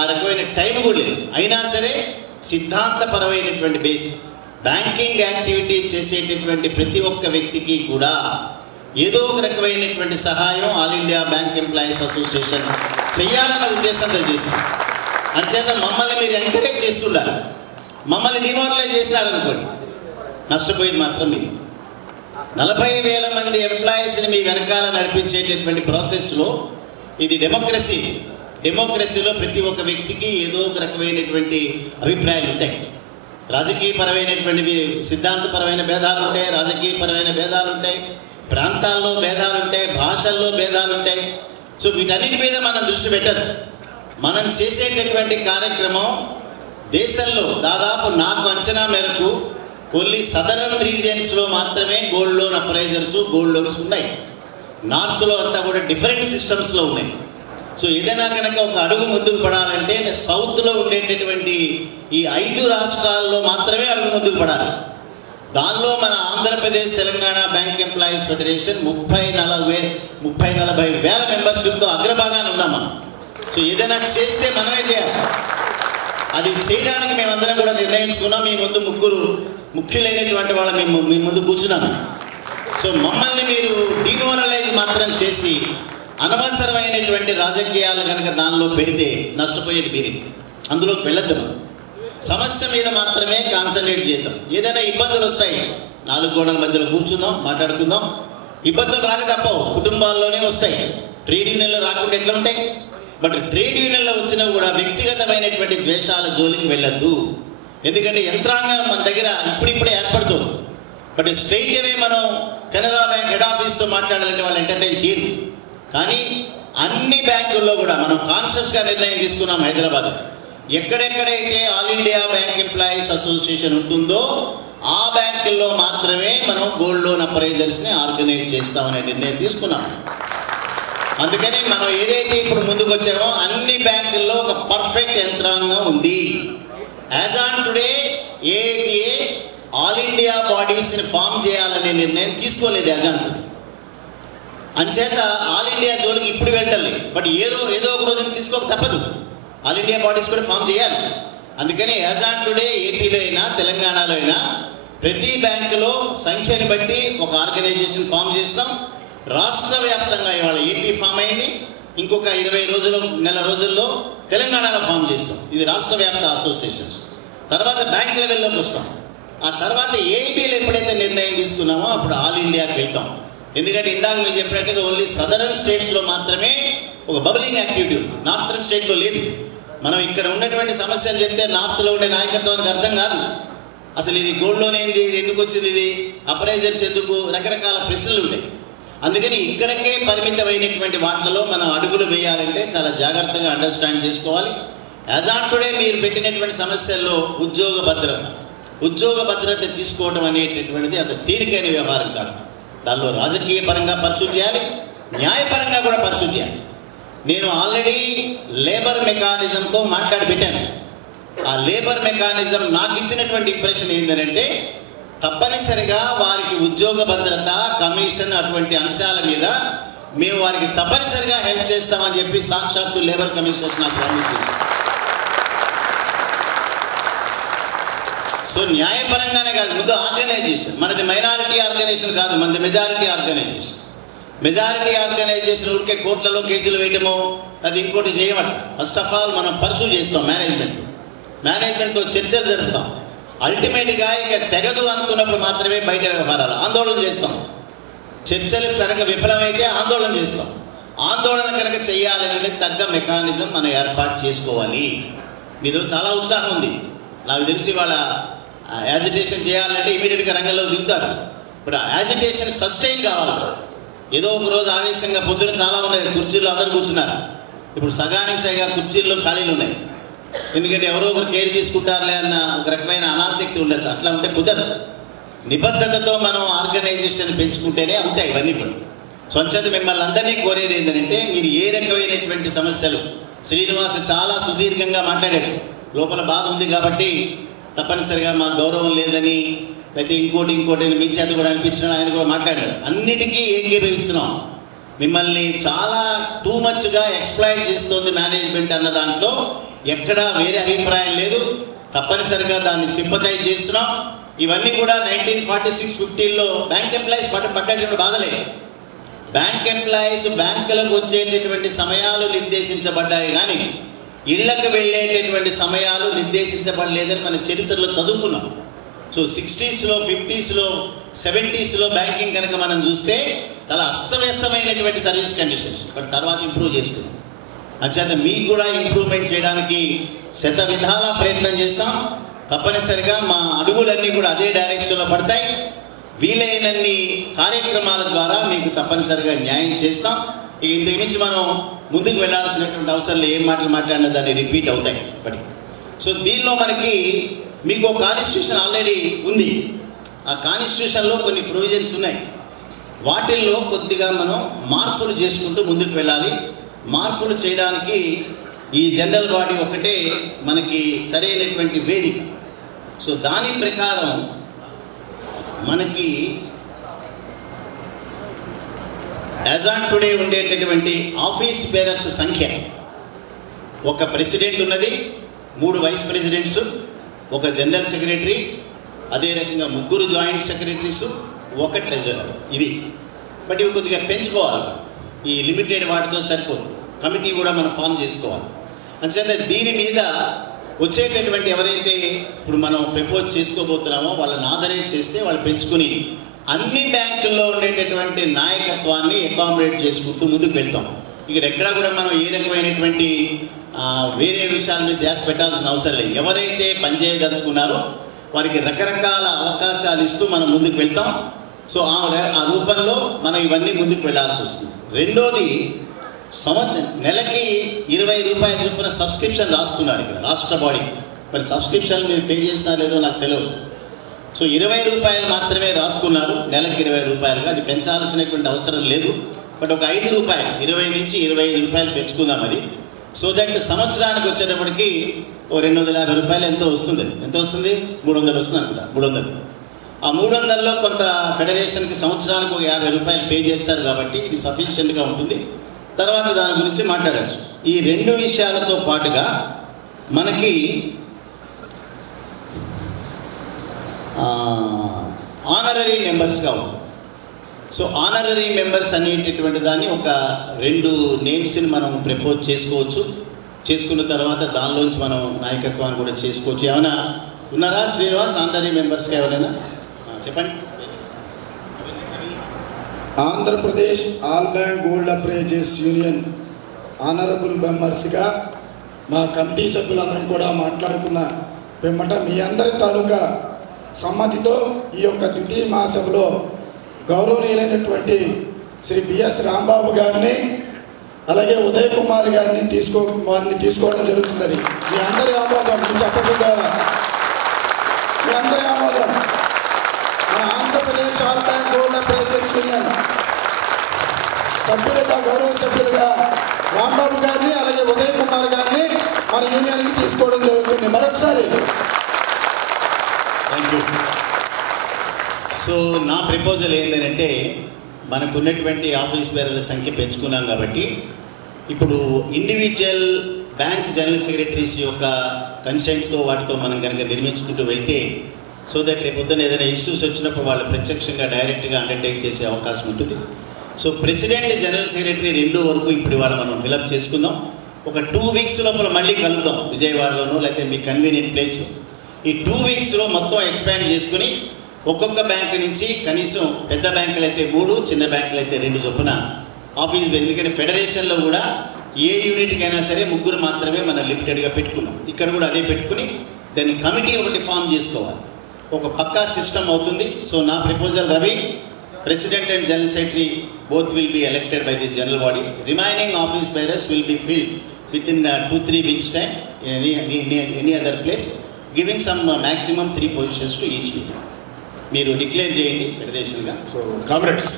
ఆ రకమైన టైం కూడా లేదు. అయినా సరే సిద్ధాంతపరమైనటువంటి బేస్ బ్యాంకింగ్ యాక్టివిటీ చేసేటటువంటి ప్రతి ఒక్క వ్యక్తికి కూడా ఏదో ఒక రకమైనటువంటి సహాయం all India bank employees association చేయాలన్న ఉద్దేశంతో చేశాం. అంచేత మమ్మల్ని మీరు ఎంకరేజ్ చేస్తున్నారు. మమ్మల్ని డిమోరలైజ్ చేసినారనుకోండి, నష్టపోయేది మాత్రం మీరు. 40,000 మంది ఎంప్లాయీస్ని మీ వెనకాల నడిపించేటటువంటి ప్రాసెస్లో ఇది డెమోక్రసీ. డెమోక్రసీలో ప్రతి ఒక్క వ్యక్తికి ఏదో ఒక రకమైనటువంటి అభిప్రాయాలు ఉంటాయి. రాజకీయపరమైనటువంటివి, సిద్ధాంతపరమైన భేదాలు ఉంటాయి, రాజకీయపరమైన భేదాలు ఉంటాయి, ప్రాంతాల్లో భేదాలు ఉంటాయి, భాషల్లో భేదాలు ఉంటాయి. సో వీటన్నిటి మీద మనం దృష్టి పెట్టదు. మనం చేసేటటువంటి కార్యక్రమం దేశంలో దాదాపు నాకు అంచనా మేరకు ఓన్లీ సదరన్ రీజియన్స్లో మాత్రమే gold loan appraisers, gold loans ఉన్నాయి. నార్త్లో అంతా కూడా డిఫరెంట్ సిస్టమ్స్లో ఉన్నాయి. సో ఏదైనా కనుక ఒక అడుగు ముందుకు పడాలంటే సౌత్లో ఉండేటటువంటి ఈ 5 రాష్ట్రాల్లో మాత్రమే అడుగు ముందుకు పడాలి. దానిలో మన Andhra Pradesh Telangana bank employees federation 30-40 వేల మెంబర్షిప్తో అగ్రభాగాన్ని ఉన్నాం మనం. సో ఏదైనా చేస్తే మనమే చేయాలి. అది చేయడానికి మేమందరం కూడా నిర్ణయించుకున్నాం. మీ ముందు ముఖ్యులైనటువంటి వాళ్ళ మీ ముందు కూర్చున్నాము. సో మమ్మల్ని మీరు డిమోరలైజ్ మాత్రం చేసి అనవసరమైనటువంటి రాజకీయాలు కనుక దానిలో పెడితే నష్టపోయేది మీరే. అందులోకి వెళ్ళొద్దు. సమస్య మీద మాత్రమే కాన్సన్ట్రేట్ చేద్దాం. ఏదైనా ఇబ్బందులు వస్తాయి, 4 గోడల మధ్యలో కూర్చుందాం, మాట్లాడుకుందాం. ఇబ్బందులు రాక తప్పవు, కుటుంబాల్లోనే వస్తాయి. ట్రేడ్ యూనియన్లు రాకుండా ఎట్లా ఉంటాయి? బట్ ట్రేడ్ యూనియన్లో వచ్చినా కూడా వ్యక్తిగతమైనటువంటి ద్వేషాల జోలికి వెళ్ళొద్దు. ఎందుకంటే యంత్రాంగం మన దగ్గర ఇప్పుడిప్పుడే ఏర్పడుతుంది. బట్ స్ట్రైట్ అవే మనం కెనరా బ్యాంక్ హెడ్ ఆఫీస్తో మాట్లాడాలంటే వాళ్ళు ఎంటర్టైన్ చేయరు. కానీ అన్ని బ్యాంకుల్లో కూడా మనం కాన్షియస్గా నిర్ణయం తీసుకున్నాం. హైదరాబాద్ ఎక్కడెక్కడైతే all India bank employees association ఉంటుందో ఆ బ్యాంకుల్లో మాత్రమే మనం గోల్డ్ లోన్ అప్రైజర్స్ని ఆర్గనైజ్ చేస్తామనే నిర్ణయం తీసుకున్నాం. అందుకని మనం ఏదైతే ఇప్పుడు ముందుకు వచ్చామో అన్ని బ్యాంకుల్లో ఒక పర్ఫెక్ట్ యంత్రాంగం ఉంది. As on today AABA all India బాడీస్ని ఫామ్ చేయాలనే నిర్ణయం తీసుకోలేదు యాజ్ ఆన్ టుడే. అంచేత ఆల్ ఇండియా జోలికి ఇప్పుడు వెళ్ళాలి. బట్ ఏదో ఒక రోజున తీసుకోక తప్పదు. ఆల్ ఇండియా బాడీస్ కూడా ఫామ్ చేయాలి. అందుకని యాజ్ ఆన్ టుడే ఏపీలో అయినా తెలంగాణలో అయినా ప్రతి బ్యాంకులో సంఖ్యని బట్టి ఒక ఆర్గనైజేషన్ ఫామ్ చేస్తాం. రాష్ట్ర వ్యాప్తంగా ఇవాళ ఏపీ ఫామ్ అయింది. ఇంకొక 20 రోజులు, నెల రోజుల్లో తెలంగాణలో ఫామ్ చేస్తాం. ఇది రాష్ట్ర వ్యాప్త అసోసియేషన్స్. తర్వాత బ్యాంక్ లెవెల్లోకి వస్తాం. ఆ తర్వాత ఏపీలో ఎప్పుడైతే నిర్ణయం తీసుకున్నామో అప్పుడు ఆల్ ఇండియాకి వెళ్తాం. ఎందుకంటే ఇందాక మీరు చెప్పినట్టుగా ఓన్లీ సదరన్ స్టేట్స్లో మాత్రమే ఒక బబులింగ్ యాక్టివిటీ ఉంది, నార్థన్ స్టేట్లో లేదు. మనం ఇక్కడ ఉన్నటువంటి సమస్యలు చెప్తే నార్త్లో ఉండే నాయకత్వానికి అర్థం కాదు. అసలు ఇది గోల్డ్ లోన్ ఏంది, ఇది ఎందుకు వచ్చింది, ఇది అప్రైజర్స్ ఎందుకు, రకరకాల ప్రశ్నలు ఉంటాయి. అందుకని ఇక్కడికే పరిమితమైనటువంటి వాటిలలో మనం అడుగులు వేయాలంటే చాలా జాగ్రత్తగా అండర్స్టాండ్ చేసుకోవాలి. యాజ్ ఆన్ టుడే మీరు పెట్టినటువంటి సమస్యల్లో ఉద్యోగ భద్రత తీసుకోవడం అనేటటువంటిది అంత తేలికైన వ్యవహారం కాదు. దానిలో రాజకీయ పరంగా పర్సూ చేయాలి, న్యాయపరంగా కూడా పర్సూ చేయాలి. నేను ఆల్రెడీ లేబర్ మెకానిజంతో మాట్లాడి పెట్టాను. ఆ లేబర్ మెకానిజం నాకు ఇచ్చినటువంటి ఇంప్రెషన్ ఏంటంటే తప్పనిసరిగా వారికి ఉద్యోగ భద్రత, కమిషన్ అటువంటి అంశాల మీద మేము వారికి తప్పనిసరిగా హెల్ప్ చేస్తామని చెప్పి సాక్షాత్తు లేబర్ కమిషన్ నాకు ప్రామిస్ చేశారు. సో న్యాయపరంగానే కాదు, ముందు ఆర్గనైజేషన్ మనది మైనారిటీ ఆర్గనైజేషన్ కాదు, మనది మెజారిటీ ఆర్గనైజేషన్. మెజారిటీ ఆర్గనైజేషన్ ఊరికే కోర్టులలో కేసులు వేయటము అది ఇంకోటి చేయమట. ఫస్ట్ ఆఫ్ ఆల్ మనం పర్సూ చేస్తాం మేనేజ్మెంట్తో చర్చలు జరుపుతాం. అల్టిమేట్గా ఇక తెగదు అనుకున్నప్పుడు మాత్రమే బయట వ్యవహారాలు ఆందోళన చేస్తాం. చర్చలు కనుక విఫలమైతే ఆందోళన చేస్తాం. ఆందోళన కనుక చేయాలంటే తగ్గ మెకానిజం మనం ఏర్పాటు చేసుకోవాలి. మీతో చాలా ఉత్సాహం ఉంది. నాకు తెలిసి వాళ్ళ యాజిటేషన్ చేయాలంటే ఇమీడియట్గా రంగంలో దిగుతారు. ఇప్పుడు యాజిటేషన్ సస్టైన్ కావాలి. ఏదో ఒక రోజు ఆవేశంగా పొద్దున చాలా ఉన్నాయి, కుర్చీల్లో అందరూ కూర్చున్నారు. ఇప్పుడు సగానికి సరిగా కుర్చీల్లో ఖాళీలు ఉన్నాయి. ఎందుకంటే ఎవరో ఒకరు కేర్ తీసుకుంటారులే అన్న ఒక రకమైన అనాసక్తి ఉండొచ్చు. అట్లా ఉంటే కుదరదు. నిబద్ధతతో మనం ఆర్గనైజేషన్ పెంచుకుంటేనే అవుతాయి ఇవన్నీ కూడా. స్వచ్ఛత మిమ్మల్ని అందరినీ కోరేది ఏంటంటే మీరు ఏ రకమైనటువంటి సమస్యలు, శ్రీనివాస్ చాలా సుదీర్ఘంగా మాట్లాడాడు, లోపల బాధ ఉంది కాబట్టి తప్పనిసరిగా మా గౌరవం లేదని లేకపోతే ఇంకోటి మీ చేత కూడా అనిపించిన ఆయన కూడా మాట్లాడాడు. అన్నిటికీ ఏకీభవిస్తున్నాం. మిమ్మల్ని చాలా టూ మచ్గా ఎక్స్ప్లాయిట్ చేస్తుంది మేనేజ్మెంట్ అన్న దాంట్లో ఎక్కడా వేరే అభిప్రాయం లేదు. తప్పనిసరిగా దాన్ని సింపథైజ్ చేస్తున్నాం. ఇవన్నీ కూడా 1946-50లో బ్యాంక్ ఎంప్లాయీస్ పడ్డటువంటి బాధలే. బ్యాంక్ ఎంప్లాయీస్ బ్యాంకులకు వచ్చేటటువంటి సమయాలు నిర్దేశించబడ్డాయి, కానీ ఇళ్లకు వెళ్ళేటటువంటి సమయాలు నిర్దేశించబడలేదని మన చరిత్రలో చదువుకున్నాం. సో 60స్లో 50స్లో 70స్లో బ్యాంకింగ్ కనుక మనం చూస్తే చాలా అస్తవ్యస్తమైనటువంటి సర్వీస్ కండిషన్స్. బట్ తర్వాత ఇంప్రూవ్ చేసుకున్నాం. అంచేత మీకు కూడా ఇంప్రూవ్మెంట్ చేయడానికి శత విధాల ప్రయత్నం చేస్తాం. తప్పనిసరిగా మా అడుగులన్నీ కూడా అదే డైరెక్షన్లో పడతాయి. వీలైనన్ని కార్యక్రమాల ద్వారా మీకు తప్పనిసరిగా న్యాయం చేస్తాం. ఇక ఇంతకు మించి మనం ముందుకు వెళ్ళాల్సినటువంటి అవసరంలో ఏం మాటలు మాట్లాడినా దాన్ని రిపీట్ అవుతాయి ఇప్పటికి. సో దీనిలో మనకి మీకు కాన్స్టిట్యూషన్ ఆల్రెడీ ఉంది. ఆ కాన్స్టిట్యూషన్లో కొన్ని ప్రొవిజన్స్ ఉన్నాయి. వాటిల్లో కొద్దిగా మనం మార్పులు చేసుకుంటూ ముందుకు వెళ్ళాలి. మార్పులు చేయడానికి ఈ జనరల్ బాడీ ఒకటే మనకి సరైనటువంటి వేదిక. సో దాని ప్రకారం మనకి యాజ్ ఆన్ టుడే ఉండేటటువంటి ఆఫీస్ బేరర్స్ సంఖ్య, ఒక ప్రెసిడెంట్ ఉన్నది, 3 వైస్ ప్రెసిడెంట్స్, ఒక జనరల్ సెక్రటరీ, అదే రకంగా 3 జాయింట్ సెక్రటరీస్, 1 ట్రెజరర్. ఇది బట్ ఇవి కొద్దిగా పెంచుకోవాలి. ఈ లిమిటెడ్ వాటితో సరిపోదు. కమిటీ కూడా మనం ఫామ్ చేసుకోవాలి. అంచేత దీని మీద వచ్చేటటువంటి ఎవరైతే ఇప్పుడు మనం ప్రపోజ్ చేసుకోబోతున్నామో వాళ్ళని ఆదరేట్ చేస్తే వాళ్ళు పెంచుకుని అన్ని బ్యాంకుల్లో ఉండేటటువంటి నాయకత్వాన్ని అకామిడేట్ చేసుకుంటూ ముందుకు వెళ్తాం. ఇక్కడ ఎక్కడా కూడా మనం ఏ రకమైనటువంటి వేరే విషయాల మీద ధ్యాస పెట్టాల్సిన అవసరం లేదు. ఎవరైతే పనిచేయదలుచుకున్నారో వారికి రకరకాల అవకాశాలు ఇస్తూ మనం ముందుకు వెళ్తాం. సో ఆ రూపంలో మనం ఇవన్నీ ముందుకు వెళ్ళాల్సి వస్తుంది. రెండోది, నెలకి 20 రూపాయల చొప్పున సబ్స్క్రిప్షన్ రాసుకున్నారు ఇక్కడ రాష్ట్ర బాడీ. మరి సబ్స్క్రిప్షన్ మీరు పే చేసినా లేదో నాకు తెలియదు. సో 20 రూపాయలు మాత్రమే రాసుకున్నారు, నెలకి 20 రూపాయలుగా. అది పెంచాల్సినటువంటి అవసరం లేదు. బట్ ఒక 5 రూపాయలు, 20 నుంచి 25 రూపాయలు పెంచుకుందాం అది. సో దట్ సంవత్సరానికి వచ్చేటప్పటికి ఓ 250 రూపాయలు ఎంతో వస్తుంది. ఎంత వస్తుంది? 300 వస్తుంది అనుకుంటా. 300. ఆ 300లో కొంత ఫెడరేషన్కి సంవత్సరానికి ఒక 50 రూపాయలు పే చేస్తారు కాబట్టి ఇది సఫిషియెంట్గా ఉంటుంది. తర్వాత దాని గురించి మాట్లాడచ్చు. ఈ 2 విషయాలతో పాటుగా మనకి ఆనరరీ మెంబర్స్గా ఉంది. సో ఆనరరీ మెంబర్స్ అనేటటువంటి దాన్ని ఒక 2 నేమ్స్ని మనం ప్రపోజ్ చేసుకోవచ్చు. చేసుకున్న తర్వాత దానిలోంచి మనం నాయకత్వాన్ని కూడా చేసుకోవచ్చు. ఏమైనా ఉన్నారా శ్రీనివాస్ ఆనరరీ మెంబర్స్గా ఎవరైనా చెప్పండి. Andhra Pradesh all bank gold appraisers union honourable మెంబర్స్గా మా కమిటీ సభ్యులందరం కూడా మాట్లాడుకున్న పిమ్మట మీ అందరి తాలూకా సమ్మతితో ఈ యొక్క ద్వితీయ మహాసభలో గౌరవనీయులైనటువంటి శ్రీ బిఎస్ రాంబాబు గారిని అలాగే ఉదయ్ కుమార్ గారిని తీసుకోవడం జరుగుతుందని మీ అందరి ఆమోదం, మీ చెప్పడం ద్వారా మీ అందరి ఆమోదం మన Andhra Pradesh all bank gold appraisers union సభ్యులుగా గౌరవ సభ్యులుగా రాంబాబు గారిని అలాగే ఉదయ్ కుమార్ గారిని మన యూనియన్కి తీసుకోవడం జరుగుతుంది. మరొకసారి థ్యాంక్ యూ. సో నా ప్రపోజల్ ఏంటంటే మనకు ఉన్నటువంటి ఆఫీస్ బేరర్ల సంఖ్య పెంచుకున్నాం కాబట్టి ఇప్పుడు ఇండివిజువల్ బ్యాంక్ జనరల్ సెక్రటరీస్ యొక్క కన్సెంట్తో వాటితో మనం కనుక నిర్మించుకుంటూ వెళ్తే సో దట్ రేపొద్దున ఏదైనా ఇష్యూస్ వచ్చినప్పుడు వాళ్ళు ప్రత్యక్షంగా డైరెక్ట్గా అండర్టేక్ చేసే అవకాశం ఉంటుంది. సో ప్రెసిడెంట్ జనరల్ సెక్రటరీ 2 వరకు ఇప్పుడు వాళ్ళు మనం ఫిలప్ చేసుకుందాం. ఒక 2 వీక్స్ లోపల మళ్ళీ కలుద్దాం విజయవాడలోనో లేకపోతే మీ కన్వీనియంట్ ప్లేస్లో. ఈ 2 వీక్స్లో మొత్తం ఎక్స్పాండ్ చేసుకుని ఒక్కొక్క బ్యాంకు నుంచి కనీసం పెద్ద బ్యాంకులు అయితే 3, చిన్న బ్యాంకులు అయితే 2 చొప్పున ఆఫీస్. ఎందుకంటే ఫెడరేషన్లో కూడా ఏ యూనిట్కైనా సరే 3 మాత్రమే మనం లిమిటెడ్గా పెట్టుకున్నాం. ఇక్కడ కూడా అదే పెట్టుకుని దాన్ని కమిటీ ఒకటి ఫామ్ చేసుకోవాలి. ఒక పక్కా సిస్టమ్ అవుతుంది. సో నా proposal Ravi, president and general secretary both will be elected by this general body. Remaining office bearers will be filled within 2-3 weeks time in any other place, giving some maximum 3 positions to each meeting. మీరు declare చేయండి ఫెడరేషన్గా. So comrades,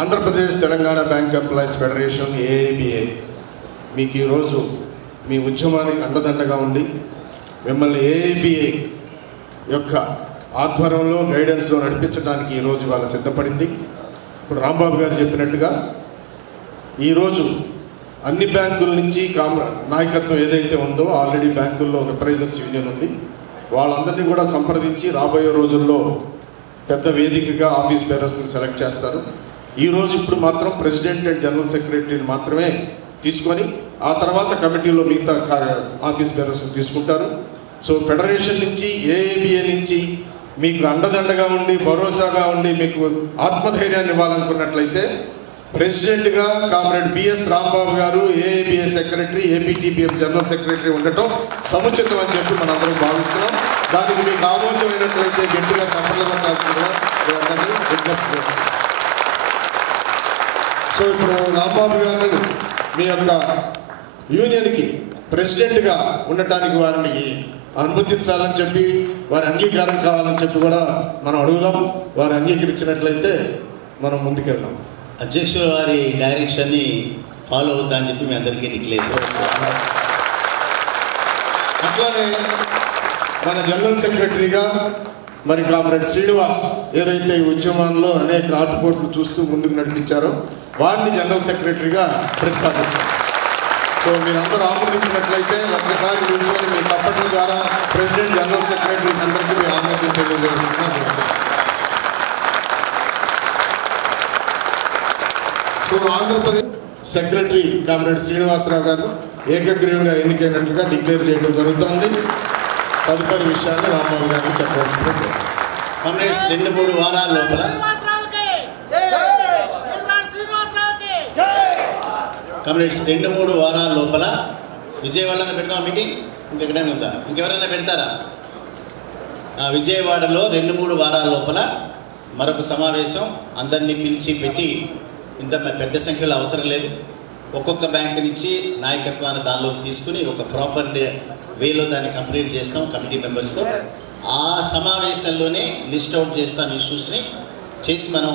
Andhra Pradesh Telangana bank employees federation AIBA మీకు ఈరోజు మీ ఉద్యమానికి అండదండగా ఉండి మిమ్మల్ని ఏఐబిఐ యొక్క ఆధ్వర్యంలో గైడెన్స్లో నడిపించడానికి ఈరోజు వాళ్ళ సిద్ధపడింది. ఇప్పుడు రాంబాబు గారు చెప్పినట్టుగా ఈరోజు అన్ని బ్యాంకుల నుంచి నాయకత్వం ఏదైతే ఉందో ఆల్రెడీ బ్యాంకుల్లో ఒక అప్రైజర్స్ యూనియన్ ఉంది. వాళ్ళందరినీ కూడా సంప్రదించి రాబోయే రోజుల్లో పెద్ద వేదికగా ఆఫీస్ బేరర్స్ని సెలెక్ట్ చేస్తారు. ఈరోజు ఇప్పుడు మాత్రం ప్రెసిడెంట్ అండ్ జనరల్ సెక్రటరీని మాత్రమే తీసుకొని ఆ తర్వాత కమిటీలో మిగతా ఆఫీస్ బేరర్స్ని తీసుకుంటారు. సో ఫెడరేషన్ నుంచి ఏఐబిఏ నుంచి మీకు అండదండగా ఉండి భరోసాగా ఉండి మీకు ఆత్మధైర్యాన్ని ఇవ్వాలనుకున్నట్లయితే ప్రెసిడెంట్గా కామ్రేడ్ బిఎస్ రాంబాబు గారు ఏఐబిఏ సెక్రటరీ, ఏపీటీబీఎఫ్ జనరల్ సెక్రటరీ ఉండటం సముచితం అని చెప్పి మనందరం భావిస్తున్నాం. దానికి మీకు ఆమోదమైనట్లయితే గట్టిగా చప్పట్లు కొట్టాల్సిందిగా అందరినీ విజ్ఞప్తి చేస్తున్నాం. సో ఇప్పుడు రాంబాబు గారు మీ యొక్క యూనియన్కి ప్రెసిడెంట్గా ఉండటానికి వారిని అనుమతించాలని చెప్పి వారి అంగీకారం కావాలని చెప్పి కూడా మనం అడుగుదాం. వారు అంగీకరించినట్లయితే మనం ముందుకెళ్దాం. అధ్యక్షుల వారి డైరెక్షన్ని ఫాలో అవుతా అని చెప్పి మీ అందరికీ డిక్లేర్ చేస్తాం. అట్లానే మన జనరల్ సెక్రటరీగా మరి కామ్రేడ్ శ్రీనివాస్ ఏదైతే ఈ ఉద్యమంలో అనేక ఆటుపోట్లు చూస్తూ ముందుకు నడిపించారో వారిని జనరల్ సెక్రటరీగా ప్రతిపాదిస్తాం. సో మీరందరూ ఆమోదించినట్లయితే ఒక్కసారి నిల్చొని మీ తప్పట్ల ద్వారా ప్రెసిడెంట్ జనరల్ సెక్రటరీ అందరికీ మీ ఆమోదం తెలియజేస్తున్నాను. So Andhra Pradesh secretary comrade Srinivasa Rao గారు ఏకగ్రీవంగా ఎన్నికైనట్లుగా డిక్లేర్ చేయడం జరుగుతుంది. తదుపరి విషయాన్ని రాంబాబు గారికి చెప్పాల్సింది. కామ్రేడ్స్ 2-3 వారాల లోపల కామ్రేడ్స్ 2-3 వారాల లోపల విజయవాడలో పెడతాం మీటింగ్. ఇంకెక్కడైనా ఉందా? ఇంకెవరైనా పెడతారా? విజయవాడలో 2-3 వారాల లోపల మరొక సమావేశం అందరినీ పిలిచి పెట్టి, ఇంత పెద్ద సంఖ్యలో అవసరం లేదు, ఒక్కొక్క బ్యాంక్ నుంచి నాయకత్వాన్ని దానిలోకి తీసుకుని ఒక ప్రాపర్ వేలో దాన్ని కంప్లీట్ చేస్తాం కమిటీ మెంబర్స్తో. ఆ సమావేశంలోనే లిస్ట్ అవుట్ చేస్తాం ఇష్యూస్ని చేసి మనం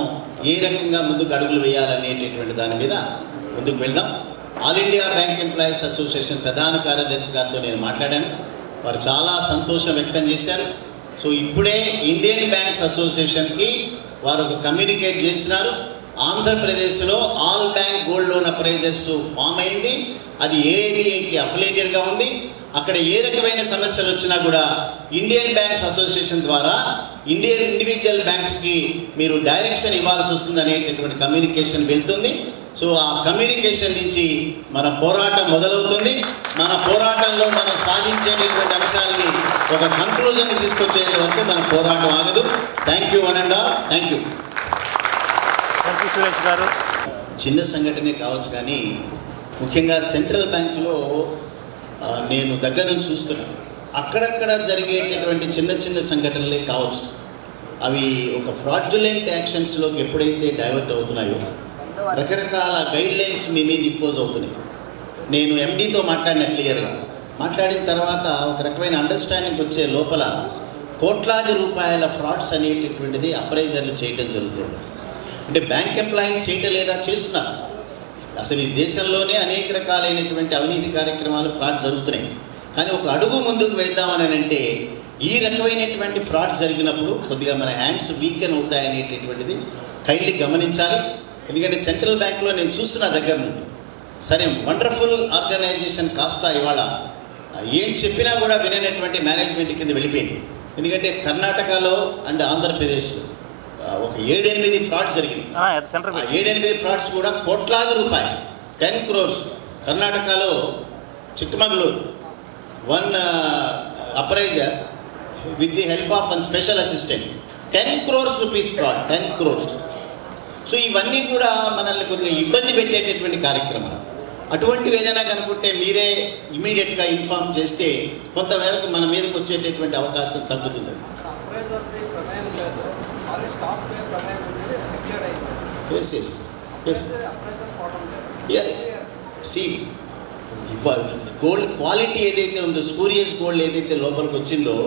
ఏ రకంగా ముందుకు అడుగులు వేయాలనేటటువంటి దాని మీద ముందుకు వెళ్దాం. All India bank employees association ప్రధాన కార్యదర్శి గారితో నేను మాట్లాడాను. వారు చాలా సంతోషం వ్యక్తం చేశారు. సో ఇప్పుడే ఇండియన్ బ్యాంక్స్ అసోసియేషన్కి వారు ఒక కమ్యూనికేట్ చేస్తున్నారు. ఆంధ్రప్రదేశ్లో all bank gold loan appraisers form అయింది. అది ఏఐబిఐకి అఫిలియేటెడ్గా ఉంది. అక్కడ ఏ రకమైన సమస్యలు వచ్చినా కూడా ఇండియన్ బ్యాంక్స్ అసోసియేషన్ ద్వారా ఇండియన్ ఇండివిజువల్ బ్యాంక్స్కి మీరు డైరెక్షన్ ఇవ్వాల్సి వస్తుంది అనేటటువంటి కమ్యూనికేషన్ వెళ్తుంది. సో ఆ కమ్యూనికేషన్ నుంచి మన పోరాటం మొదలవుతుంది. మన పోరాటంలో మనం సాధించేటటువంటి అంశాలని ఒక కంక్లూజన్ తీసుకొచ్చేంత వరకు మన పోరాటం ఆగదు. Thank you one and all. Thank you. చిన్న సంఘటనే కావచ్చు కానీ ముఖ్యంగా సెంట్రల్ బ్యాంకులో నేను దగ్గర నుంచి చూస్తున్నాను. అక్కడక్కడ జరిగేటటువంటి చిన్న చిన్న సంఘటనలే కావచ్చు, అవి ఒక ఫ్రాడ్యులెంట్ యాక్షన్స్లోకి ఎప్పుడైతే డైవర్ట్ అవుతున్నాయో రకరకాల గైడ్లైన్స్ మీ మీద ఇంపోజ్ అవుతున్నాయి. నేను ఎండీతో మాట్లాడిన క్లియర్గా మాట్లాడిన తర్వాత ఒక రకమైన అండర్స్టాండింగ్ వచ్చే లోపల కోట్లాది రూపాయల ఫ్రాడ్స్ అనేటటువంటిది అప్రైజర్లు చేయడం జరుగుతుంది. అంటే బ్యాంక్ ఎంప్లాయీస్ చేయటం లేదా చేస్తున్నారు. అసలు ఈ దేశంలోనే అనేక రకాలైనటువంటి అవినీతి కార్యక్రమాలు ఫ్రాడ్ జరుగుతున్నాయి. కానీ ఒక అడుగు ముందుకు వేద్దామని అంటే ఈ రకమైనటువంటి ఫ్రాడ్ జరిగినప్పుడు కొద్దిగా మన హ్యాండ్స్ వీకెన్ అవుతాయనేటటువంటిది కైండ్లీ గమనించాలి. ఎందుకంటే సెంట్రల్ బ్యాంక్లో నేను చూస్తున్న దగ్గర నుండి సరే వండర్ఫుల్ ఆర్గనైజేషన్ కాస్త ఇవాళ ఏం చెప్పినా కూడా వినేటటువంటి మేనేజ్మెంట్ కింద వెళ్ళిపోయింది. ఎందుకంటే కర్ణాటకలో అండ్ ఆంధ్రప్రదేశ్లో ఒక 7-8 ఫ్రాడ్స్ జరిగింది. 7-8 ఫ్రాడ్స్ కూడా కోట్లాది రూపాయలు 10 crores. కర్ణాటకలో Chikkamagaluru 1 appraiser with the help of 1 special assistant 10 crores rupees fraud. 10 crores. So ఇవన్నీ కూడా మనల్ని కొద్దిగా ఇబ్బంది పెట్టేటటువంటి కార్యక్రమాలు. అటువంటివి ఏదైనా కనుకుంటే మీరే ఇమీడియట్గా ఇన్ఫార్మ్ చేస్తే కొంతవరకు మన మీదకి వచ్చేటటువంటి అవకాశం తగ్గుతుంది. S S S C gold quality ఏదైతే ఉందో, స్పూరియస్ గోల్డ్ ఏదైతే లోపలికి వచ్చిందో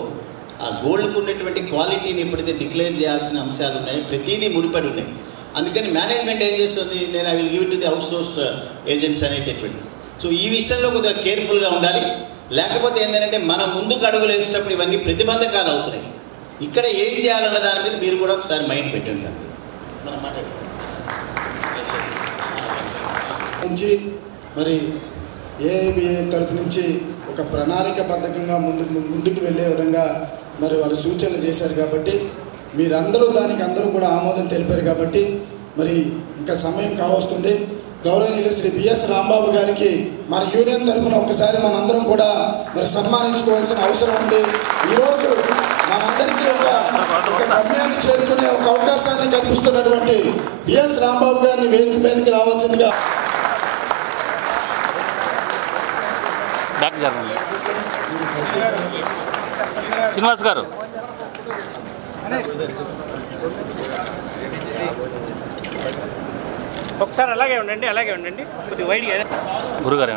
ఆ గోల్డ్కి ఉన్నటువంటి క్వాలిటీని ఎప్పుడైతే డిక్లేర్ చేయాల్సిన అంశాలు ఉన్నాయో ప్రతిదీ ముడిపడి ఉన్నాయి. అందుకని మేనేజ్మెంట్ ఏం చేస్తుంది, నేను I will give it to the out source agents అనేటటువంటి. సో ఈ విషయంలో కొద్దిగా కేర్ఫుల్గా ఉండాలి. లేకపోతే ఏంటంటే మనం ముందుకు అడుగులు వేసేటప్పుడు ఇవన్నీ ప్రతిబంధకాలు అవుతున్నాయి. ఇక్కడ ఏం చేయాలన్న దాని మీద మీరు కూడా ఒకసారి మైండ్ పెట్టండి. దాన్ని మనం నుంచి మరి ఏఐబిఏ తరపు నుంచి ఒక ప్రణాళికబద్ధంగా ముందుకు వెళ్ళే విధంగా మరి వాళ్ళు సూచనలు చేశారు కాబట్టి మీరందరూ దానికి అందరూ కూడా ఆమోదం తెలిపారు కాబట్టి మరి ఇంకా సమయం కావస్తుంది. గౌరవనీయులు శ్రీ బిఎస్ రాంబాబు గారికి మన యూనియన్ తరఫున ఒకసారి మనందరం కూడా మరి సన్మానించుకోవాల్సిన అవసరం ఉంది. ఈరోజు మనందరికీ ఒక గమ్యాన్ని చేరుకునే ఒక అవకాశాన్ని కల్పిస్తున్నటువంటి బిఎస్ రాంబాబు గారిని వేదిక మీదకి రావాల్సిందిగా శ్రీనివాస్ గారు ఒకసారి అలాగే ఉండండి కొద్దిగా వైడ్ గురుగారు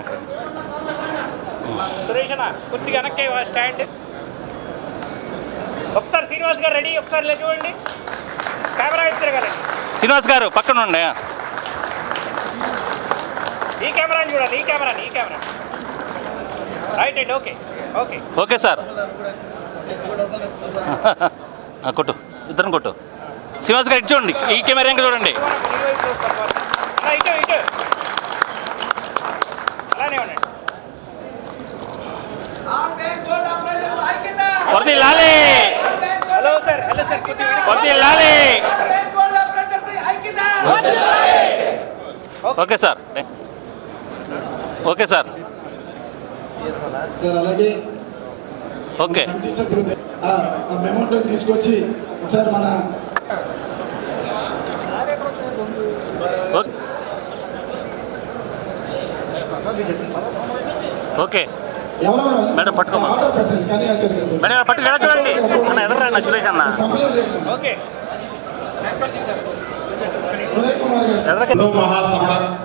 సురేష్ కొద్దిగా వెనక్కి స్టాండ్. ఒకసారి శ్రీనివాస్ గారు రెడీ, ఒకసారి ఇలా చూడండి, కెమెరా తిరగాలి. శ్రీనివాస్ గారు పక్కన ఉండే ఈ కెమెరాని చూడాలి, ఈ కెమెరా రైట్ అండి. ఓకే ఓకే ఓకే సార్ కొట్టు, ఇద్దరం కొట్టు. శ్రీనివాస్ గారు ఇటు చూడండి, ఈ కెమెరా ఇంకా చూడండి. ఇటు అలానే ఉండండి. వర్ధిల్లాలి, హలో సార్ వర్ధిల్లాలి. ఓకే సార్ సార్ అలాగే ఓకే ఆ మెమోటో తీసుకొచ్చి ఒకసారి మన ఓకే ఎవరెవరు మేడం పట్టుకోమా ఆర్డర్ పెట్టండి కానీ మేడం పట్టుకు ఎలా చూడండి అన్న ఎదురు సురేష్ అన్న సమయం లేదు. ఓకే ఉదయ్ కుమార్ గారు హిందూ మహాసభ